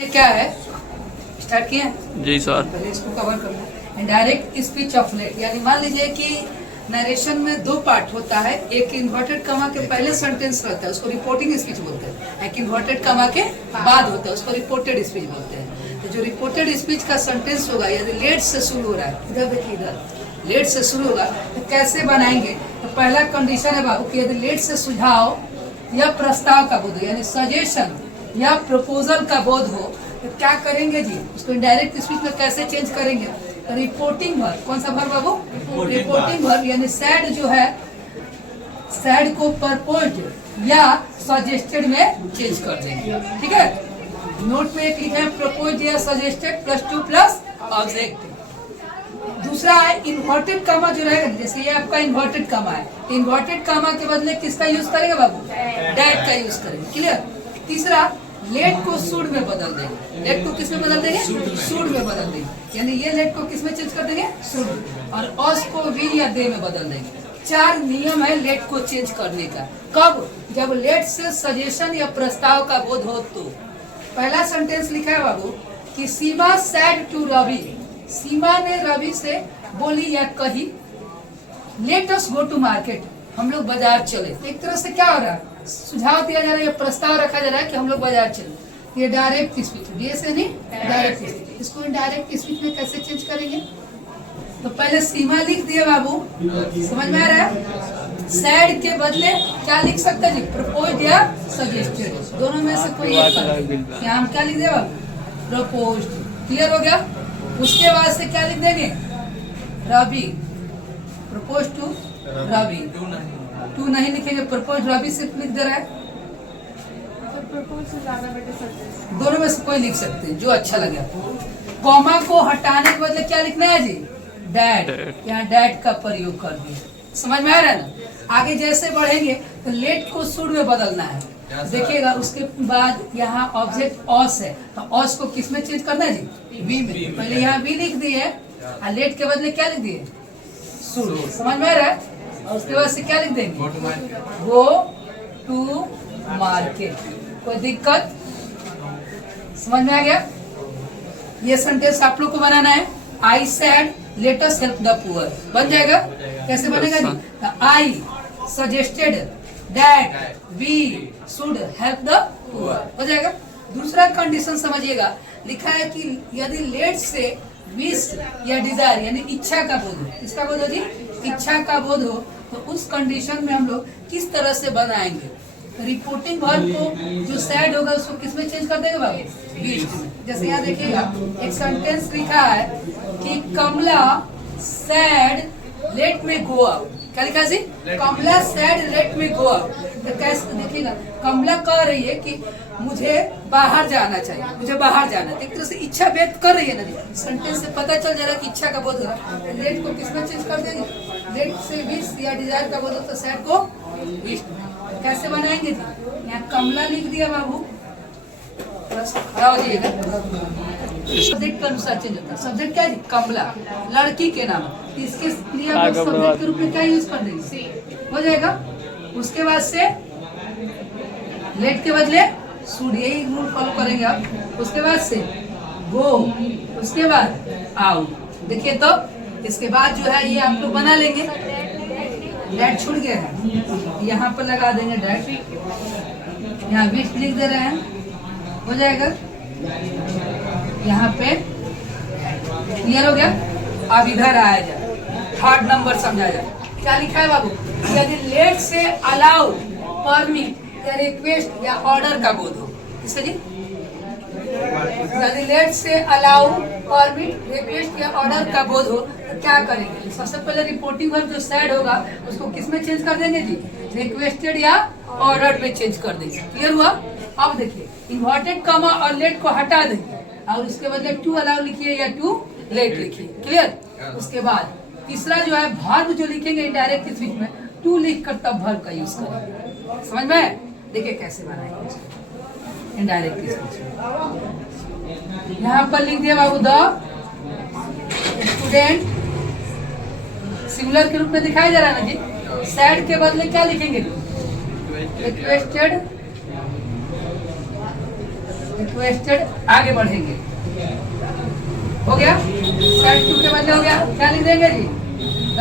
क्या है, स्टार्ट किए जी सर। पहले इसको कवर करना है। डायरेक्ट स्पीच ऑफ लेट, यानी मान लीजिए कि नरेशन में दो पार्ट होता है। एक इन्वर्टेड कमा के पहले सेंटेंस रहता है, उसको रिपोर्टिंग स्पीच बोलते हैं। एक इन्वर्टेड कमा के बाद होता है, उसको रिपोर्टेड स्पीच बोलते हैं। तो जो रिपोर्टेड स्पीच का सेंटेंस होगा, यदि लेट से शुरू हो रहा है, इधर देखिए, इधर लेट से शुरू होगा तो कैसे बनाएंगे। तो पहला कंडीशन है बाबू कि यदि लेट से सुझाव या प्रस्ताव का बोध हो, यानी सजेशन या प्रपोजल का बोध हो, तो क्या करेंगे जी, उसको इनडायरेक्ट स्पीच में कैसे चेंज करेंगे। तो रिपोर्टिंग वर्ब, कौन सा वर्ब बाबू, रिपोर्टिंग वर्ब, यानी सैड जो है, सैड को प्रपोज्ड या सजेस्टेड में चेंज कर देंगे। ठीक है, नोट में एक लिखा है प्रपोज्ड या सजेस्टेड +2 प्लस ऑब्जेक्ट। दूसरा है इन्वर्टेड कामा जो रहेगा, जैसे ये आपका इन्वर्टेड कामा है, इन्वर्टेड कामा के बदले किसका यूज करेंगे बाबू, डैट का यूज करेंगे। क्लियर। तीसरा, लेट को शुड में बदल देंगे। लेट को किस में बदल देंगे, शुड में बदल देंगे, यानी ये लेट को किस में चेंज कर देंगे, शुड। और अस को विल या दे में बदल देंगे। 4 नियम है लेट को चेंज करने का। कब, जब लेट से सजेशन या प्रस्ताव का बोध हो। तो पहला सेंटेंस लिखा है बाबू कि सीमा सैड टू रवि, सीमा ने रवि से बोली या कही, let us go to market, हम लोग बाजार चले। एक तरह से क्या हो रहा है, सुझाव दिया जा रहा है या प्रस्ताव रखा जा रहा है कि हम लोग बाजार चले। ये डायरेक्ट स्पीच, डीएस नहीं, डायरेक्ट स्पीच। इसको इनडायरेक्ट स्पीच में कैसे चेंज करेंगे। तो पहले सीमा लिख दिए बाबू, समझ में आ रहा है। सैड के बदले क्या लिख सकते हैं जी, प्रपोज्ड या सजेस्टेड, दोनों में से कोई एक। हम क्या लिख दिए बाबू, प्रपोज्ड। क्लियर हो गया। उसके बाद से क्या लिख देंगे, Ravi, propose to Ravi. To नहीं लिखेंगे, प्रपोज रवि सिर्फ लिख दे रहा है। दोनों में से कोई लिख सकते हैं, जो अच्छा लगे। कॉमा को हटाने के बदले क्या लिखना है जी, डैड, यहाँ डैड का प्रयोग कर दिए। समझ में आ रहा है ना। आगे जैसे बढ़ेंगे तो लेट को शुड में बदलना है। देखिएगा, उसके बाद यहाँ ऑब्जेक्ट ऑस है, तो ऑस को किस में चेंज करना है जी, वी में। पहले यहाँ वी लिख दिए और लेट के बदले क्या लिख दिए, शुड। समझ में आ रहा है। और उसके बाद से क्या लिख देंगे, गो टू मार्केट। कोई दिक्कत, समझ में आ गया। ये सेंटेंस आप लोग को बनाना है। I said let us help the poor बन जाएगा। कैसे बनेगा जी, I suggested that we should help the poor हो जाएगा। दूसरा कंडीशन समझिएगा, लिखा है कि यदि लेट से विश या डिजायर यानी इच्छा का बोध हो, किसका बोध हो जी, इच्छा का बोध हो, तो उस कंडीशन में हम लोग किस तरह से बनाएंगे। रिपोर्टिंग वर्ब को जो सैड होगा उसको किस में चेंज कर देंगे बाबू, विश में। जैसे यहाँ देखिएगा, एक सेंटेंस लिखा है कि कमला सैड लेट में गो आउट। क्या लिखा जी, कमला सैड लेट में गो आउट। तो कैसे देखिएगा, कमला कह रही है कि मुझे बाहर जाना चाहिए, मुझे बाहर जाना है। एक तरह से इच्छा व्यक्त कर रही है ना, सेंटेंस से पता चल जा रहा है कि इच्छा का बोध हो रहा है। लेट को किस में चेंज कर देंगे, लेट से विश या डिजायर का बोध हो तो सैड को विश। कैसे बनाएंगे जी, यहाँ कमला लिख दिया बाबू, खड़ा हो जाइएगा। सब्जेक्ट के अनुसार चेंज होता है। सब्जेक्ट क्या है जी, कमला, लड़की के नाम। इसके लिए आप सब्जेक्ट के रूप में क्या यूज कर देंगे, हो जाएगा। उसके बाद से लेट के बदले शुड, यही रूल फॉलो करेंगे आप। उसके बाद से गो, उसके बाद आउट। देखिए तो इसके बाद जो है ये आप लोग बना लेंगे। डैट छूट गया है, यहाँ पर लगा देंगे डैट, यहाँ विश लिख दे रहे हैं, हो जाएगा। यहाँ पे क्लियर हो गया। अब इधर आया जाए, 3rd नंबर समझा जाए। क्या लिखा है बाबू, यदि लेट से अलाउ, परमिट या रिक्वेस्ट या ऑर्डर का बोध हो, किससे जी, यदि लेट से अलाउ, परमिट, रिक्वेस्ट या ऑर्डर का बोध हो तो क्या करेंगे। सबसे पहले रिपोर्टिंग वर्ब जो सैड होगा उसको किस में चेंज कर देंगे जी, रिक्वेस्टेड या ऑर्डर में चेंज कर देंगे। क्लियर हुआ। अब देखिए, इन्वर्टेड कॉमा और लेट को हटा देंगे और उसके बदले टू अलाउ लिखिए या टू लेट लिखिए। क्लियर। उसके बाद तीसरा जो है वर्ब जो लिखेंगे इनडायरेक्ट स्पीच में, टू लिख कर तब वर्ब का यूज करेंगे। समझ में। देखिए कैसे बनाएंगे इनडायरेक्ट स्पीच। यहाँ पर लिख दिया बाबू, द स्टूडेंट, सिंगुलर के रूप में दिखाया जा रहा है ना जी। सैड के बदले क्या लिखेंगे, रिक्वेस्टेड रिक्वेस्टेड, आगे बढ़ेंगे। हो गया, सेट टू के बदले हो गया, क्या लिख देंगे जी? द